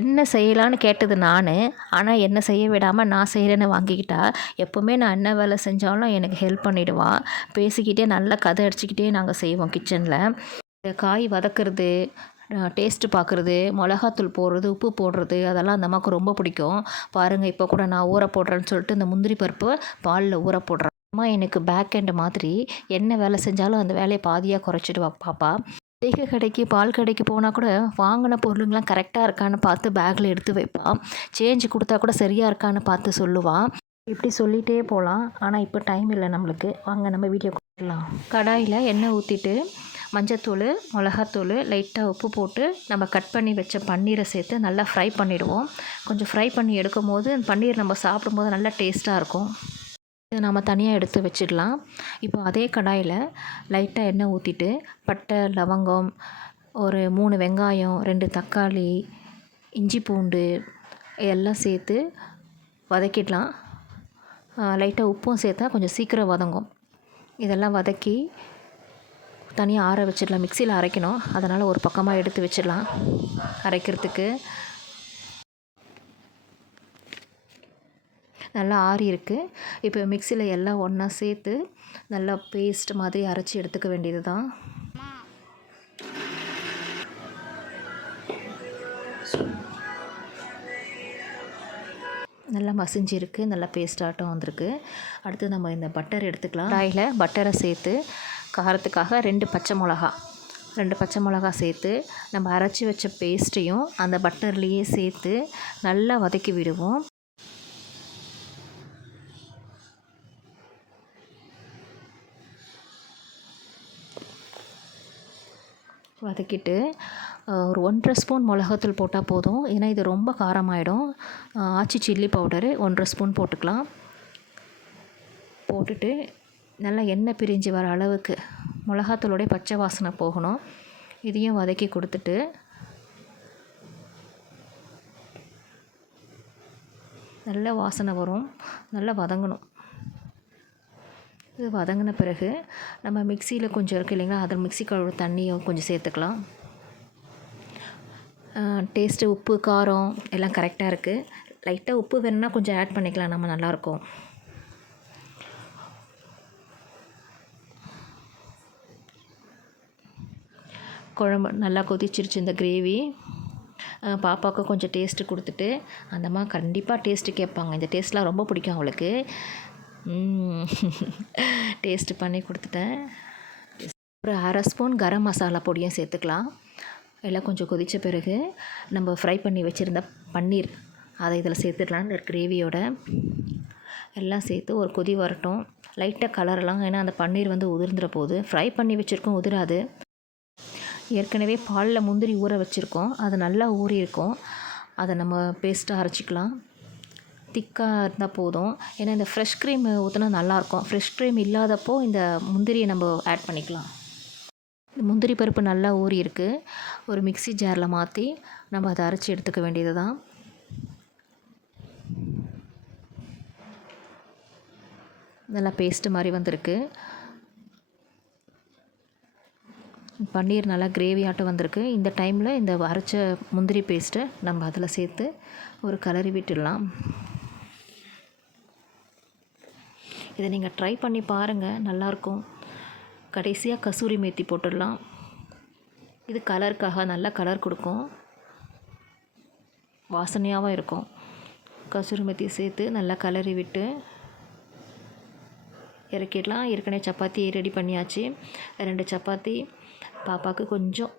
என்ன செய்யலான்னு கேட்டது நான். ஆனால் என்ன செய்ய விடாமல் நான் செய்கிறேன்னு வாங்கிக்கிட்டா. எப்போவுமே நான் என்ன வேலை செஞ்சாலும் எனக்கு ஹெல்ப் பண்ணிவிடுவாள். பேசிக்கிட்டே நல்லா கதை அடிச்சுக்கிட்டே நாங்கள் செய்வோம் கிச்சனில். காய் வதக்கிறது, டேஸ்ட்டு பார்க்குறது, மிளகாத்தூள் போடுறது, உப்பு போடுறது, அதெல்லாம் அந்த அம்மாவுக்கு ரொம்ப பிடிக்கும். பாருங்கள், இப்போ கூட நான் ஊற போடுறேன்னு சொல்லிட்டு இந்த முந்திரி பருப்பு பாலில் ஊற போடுறேன். அம்மா எனக்கு பேக் எண்டு மாதிரி என்ன வேலை செஞ்சாலும் அந்த வேலையை பாதியாக குறைச்சிடுவா பாப்பா. மளிகை கடைக்கு, பால் கடைக்கு போனால் கூட வாங்கின பொருளுங்களாம் கரெக்டாக இருக்கான்னு பார்த்து பேக்கில் எடுத்து வைப்பாள். சேஞ்சு கொடுத்தா கூட சரியாக இருக்கான்னு பார்த்து சொல்லுவாள். இப்படி சொல்லிகிட்டே போகலாம். ஆனால் இப்போ டைம் இல்லை நம்மளுக்கு. வாங்க நம்ம வீடியோ கொடுக்கலாம். கடாயில் எண்ணெய் ஊற்றிட்டு மஞ்சத்தூள், மிளகாத்தூள், லைட்டாக உப்பு போட்டு நம்ம கட் பண்ணி வச்ச பன்னீரை சேர்த்து நல்லா ஃப்ரை பண்ணிவிடுவோம். கொஞ்சம் ஃப்ரை பண்ணி எடுக்கும் போது பன்னீர் நம்ம சாப்பிடும்போது நல்லா டேஸ்ட்டாக இருக்கும். இதை நம்ம தனியாக எடுத்து வச்சிடலாம். இப்போ அதே கடாயில் லைட்டாக எண்ணெய் ஊற்றிட்டு பட்டை, லவங்கம், ஒரு 3 வெங்காயம், 2 தக்காளி, இஞ்சி பூண்டு இதெல்லாம் சேர்த்து வதக்கிடலாம். லைட்டாக உப்பும் சேர்த்தா கொஞ்சம் சீக்கிரம் வதங்கும். இதெல்லாம் வதக்கி தனியாக ஆற வச்சிடலாம். மிக்சியில் அரைக்கணும், அதனால் ஒரு பக்கமாக எடுத்து வச்சிடலாம் அரைக்கிறதுக்கு. நல்லா ஆறி இருக்குது. இப்போ மிக்சியில் எல்லாம் ஒன்றா சேர்த்து நல்லா பேஸ்ட் மாதிரி அரைச்சி எடுத்துக்க வேண்டியது தான். நல்லா மசிஞ்சிருக்கு, நல்லா பேஸ்டாட்டம் வந்திருக்கு. அடுத்து நம்ம இந்த பட்டர் எடுத்துக்கலாம். காயில் பட்டரை சேர்த்து காரத்துக்காக 2 பச்சை மிளகா சேர்த்து நம்ம அரைச்சி வச்ச பேஸ்ட்டையும் அந்த பட்டர்லேயே சேர்த்து நல்லா வதக்கி விடுவோம். வதக்கிட்டு ஒரு 1½ ஸ்பூன் மிளகாத்தூள் போட்டால் போதும். ஏன்னா இது ரொம்ப காரமாயிடும். ஆச்சி சில்லி பவுடரு 1½ ஸ்பூன் போட்டுக்கலாம். போட்டுட்டு நல்லா எண்ணெய் பிரிஞ்சு வர அளவுக்கு மிளகாத்தூளோடைய பச்சை வாசனை போகணும். இதையும் வதக்கி கொடுத்துட்டு நல்ல வாசனை வரும், நல்லா வதங்கணும். இது வதங்கின பிறகு நம்ம மிக்சியில் கொஞ்சம் இருக்குது இல்லைங்களா, அதில் மிக்சி கழுவு தண்ணியை கொஞ்சம் சேர்த்துக்கலாம். டேஸ்ட்டு, உப்பு, காரம் எல்லாம் கரெக்டாக இருக்குது. லைட்டாக உப்பு வேணும்னா கொஞ்சம் ஆட் பண்ணிக்கலாம், நம்ம நல்லாயிருக்கும். குழம்பு நல்லா கொதிச்சிருச்சு இந்த கிரேவி. பாப்பாவுக்கு கொஞ்சம் டேஸ்ட்டு கொடுத்துட்டு, அந்தம்மா கண்டிப்பாக டேஸ்ட்டு கேட்பாங்க. இந்த டேஸ்ட்லாம் ரொம்ப பிடிக்கும் அவளுக்கு. டேஸ்ட்டு பண்ணி கொடுத்துட்டேன். ஒரு 1/2 ஸ்பூன் கரம் மசாலா பொடியும் சேர்த்துக்கலாம். எல்லாம் கொஞ்சம் கொதித்த பிறகு நம்ம ஃப்ரை பண்ணி வச்சுருந்த பன்னீர் அதை இதில் சேர்த்துக்கலாம். இந்த கிரேவியோட எல்லாம் சேர்த்து ஒரு கொதி வரட்டும். லைட்டாக கலரெல்லாம், ஏன்னா அந்த பன்னீர் வந்து உதிர்ந்துட போகுது. ஃப்ரை பண்ணி வச்சுருக்கோம், உதிராது. ஏற்கனவே பாலில் முந்திரி ஊற வச்சுருக்கோம், அது நல்லா ஊறி இருக்கும். அதை நம்ம பேஸ்ட்டாக அரைச்சிக்கலாம். திக்காக இருந்தால் போதும். ஏன்னா இந்த ஃப்ரெஷ் க்ரீம் ஊற்றினா நல்லாயிருக்கும். ஃப்ரெஷ் க்ரீம் இல்லாதப்போ இந்த முந்திரியை நம்ம ஆட் பண்ணிக்கலாம். இந்த முந்திரி பருப்பு நல்லா ஊறி இருக்குது. ஒரு மிக்சி ஜாரில் மாற்றி நம்ம அதை அரைச்சி எடுத்துக்க வேண்டியது தான். நல்லா பேஸ்ட்டு மாதிரி வந்திருக்கு. பன்னீர் நல்லா கிரேவியாட்டம் வந்திருக்கு. இந்த டைமில் இந்த அரைச்ச முந்திரி பேஸ்ட்டை நம்ம அதில் சேர்த்து ஒரு கலரி விட்டுடலாம். இதை நீங்கள் ட்ரை பண்ணி பாருங்கள், நல்லாயிருக்கும். கடைசியாக கசூரி மேத்தி போட்டுடலாம். இது கலருக்காக நல்ல கலர் கொடுக்கும், வாசனையாகவும் இருக்கும். கசூரி மேத்தி சேர்த்து நல்லா கலரி விட்டு இறக்கிடலாம். ஏற்கனவே சப்பாத்தி ரெடி பண்ணியாச்சு. 2 சப்பாத்தி. பாப்பாவுக்கு கொஞ்சம்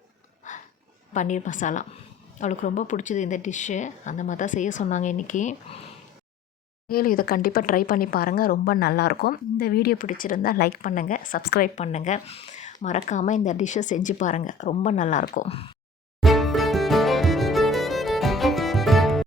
பன்னீர் மசாலா, அவளுக்கு ரொம்ப பிடிச்சது இந்த டிஷ்ஷு. அந்த மாதிரி தான் செய்ய சொன்னாங்க இன்றைக்கி. இதை கண்டிப்பாக ட்ரை பண்ணி பாருங்கள், ரொம்ப நல்லாயிருக்கும். இந்த வீடியோ பிடிச்சிருந்தால் லைக் பண்ணுங்கள், சப்ஸ்கிரைப் பண்ணுங்கள். மறக்காமல் இந்த டிஷ்ஷை செஞ்சு பாருங்கள், ரொம்ப நல்லாயிருக்கும்.